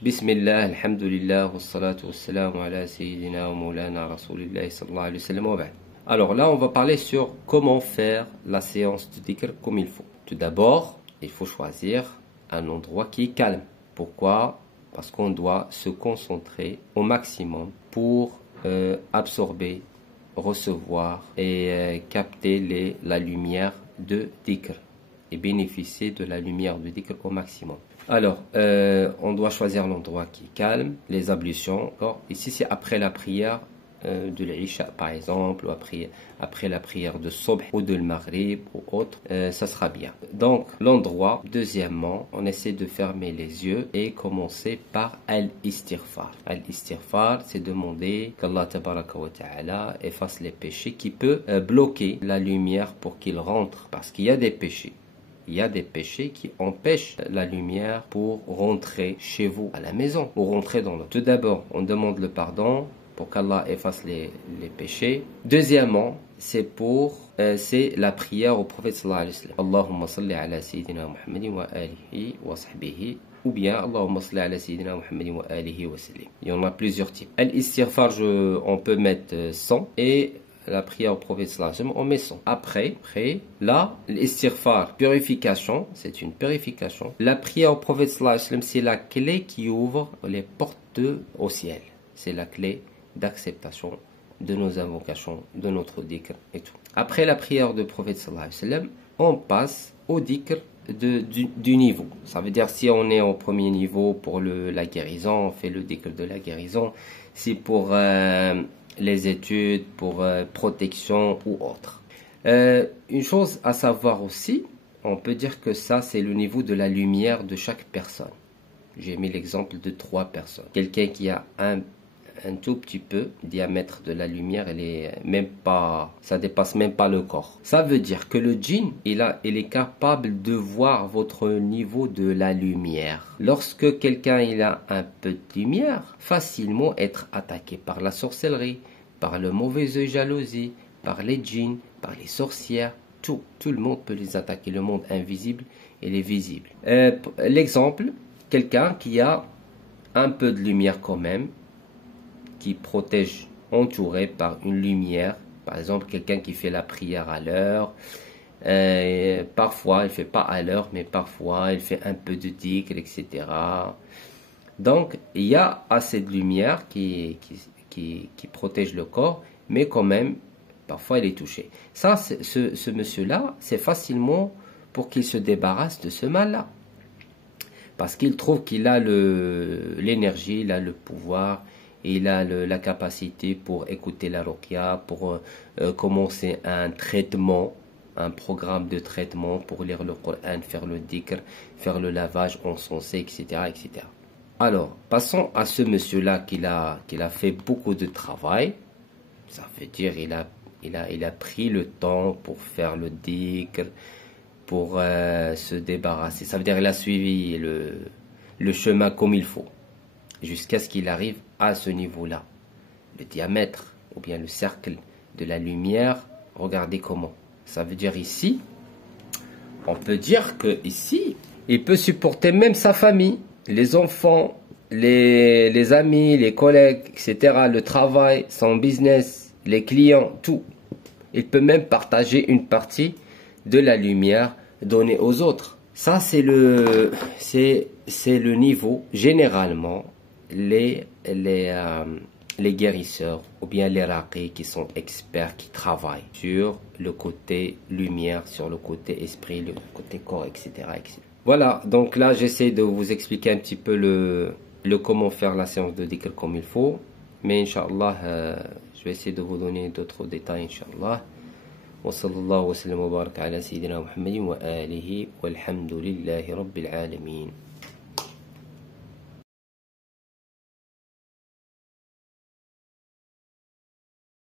Bismillah, alhamdulillah, wassalatu wassalamu ala sayyidina wa maulana rasulillah sallallahu alayhi wa sallam wa ba'd. Alors là, on va parler sur comment faire la séance de dhikr comme il faut. Tout d'abord, il faut choisir un endroit qui est calme. Pourquoi? Parce qu'on doit se concentrer au maximum pour absorber, recevoir et capter la lumière de dhikr et bénéficier de la lumière de dhikr au maximum. Alors, on doit choisir l'endroit qui est calme, les ablutions. Ici, c'est après la prière de l'Isha, par exemple, ou après la prière de Subh ou de Maghrib ou autre, ça sera bien. Donc, l'endroit, deuxièmement, on essaie de fermer les yeux et commencer par Al-Istighfar. Al-Istighfar, c'est demander qu'Allah Tabaraka wa Ta'ala efface les péchés qui peut bloquer la lumière pour qu'il rentre, parce qu'il y a des péchés. Il y a des péchés qui empêchent la lumière pour rentrer chez vous, à la maison, ou rentrer dans le... Tout d'abord, on demande le pardon pour qu'Allah efface les péchés. Deuxièmement, c'est la prière au prophète sallallahu alayhi wa sallam. Allahumma salli ala sayyidina Muhammadin wa alihi wa sahbihi. Ou bien Allahumma salli ala sayyidina Muhammadin wa alihi wa sallam. Il y en a plusieurs types. Al-Istighfar, on peut mettre 100 et la prière au prophète sallallahu alayhi wa sallam, on met 100. Après, là, l'istighfar, purification, c'est une purification. La prière au prophète sallallahu alayhi wa sallam, c'est la clé qui ouvre les portes au ciel. C'est la clé d'acceptation de nos invocations, de notre dhikr et tout. Après la prière du prophète sallallahu alayhi wa sallam, on passe au dhikr du niveau. Ça veut dire si on est au premier niveau pour la guérison, on fait le dhikr de la guérison. Si pour les études, pour protection ou autre. Une chose à savoir aussi, on peut dire que ça c'est le niveau de la lumière de chaque personne. J'ai mis l'exemple de 3 personnes. Quelqu'un qui a un tout petit peu diamètre de la lumière, elle est même pas, ça dépasse même pas le corps. Ça veut dire que le djinn, il est capable de voir votre niveau de la lumière. Lorsque quelqu'un il a un peu de lumière, facilement être attaqué par la sorcellerie, par le mauvais œil jalousie, par les djinns, par les sorcières, tout le monde peut les attaquer. Le monde invisible et les visibles. L'exemple, quelqu'un qui a un peu de lumière quand même, qui protège, entouré par une lumière. Par exemple, quelqu'un qui fait la prière à l'heure. Parfois, il ne fait pas à l'heure, mais parfois, il fait un peu de dhikr, etc. Donc, il y a assez de lumière qui protège le corps, mais quand même, parfois, il est touché. Ça, ce monsieur-là, c'est facilement pour qu'il se débarrasse de ce mal-là. Parce qu'il trouve qu'il a l'énergie, il a le pouvoir, il a la capacité pour écouter la ruqya, pour commencer un traitement, un programme de traitement pour lire le Coran, faire le dhikr, faire le lavage encensé, etc., etc. Alors, passons à ce monsieur-là qu'il a fait beaucoup de travail. Ça veut dire il a pris le temps pour faire le dhikr, pour se débarrasser. Ça veut dire il a suivi le chemin comme il faut, jusqu'à ce qu'il arrive à ce niveau-là. Le diamètre, ou bien le cercle de la lumière, regardez comment. Ça veut dire ici, on peut dire que ici, il peut supporter même sa famille, les enfants, les amis, les collègues, etc., le travail, son business, les clients, tout. Il peut même partager une partie de la lumière donnée aux autres. Ça, c'est le niveau, généralement, les guérisseurs ou bien les raqis qui sont experts, qui travaillent sur le côté lumière, sur le côté esprit, le côté corps, etc. etc. Voilà, donc là j'essaie de vous expliquer un petit peu le comment faire la séance de dhikr comme il faut. Mais Inch'Allah, je vais essayer de vous donner d'autres détails, Inch'Allah. Wa sallallahu wa sallam wa baraka ala sayyidina Muhammadin wa alihi walhamdulillahi rabbil alamin.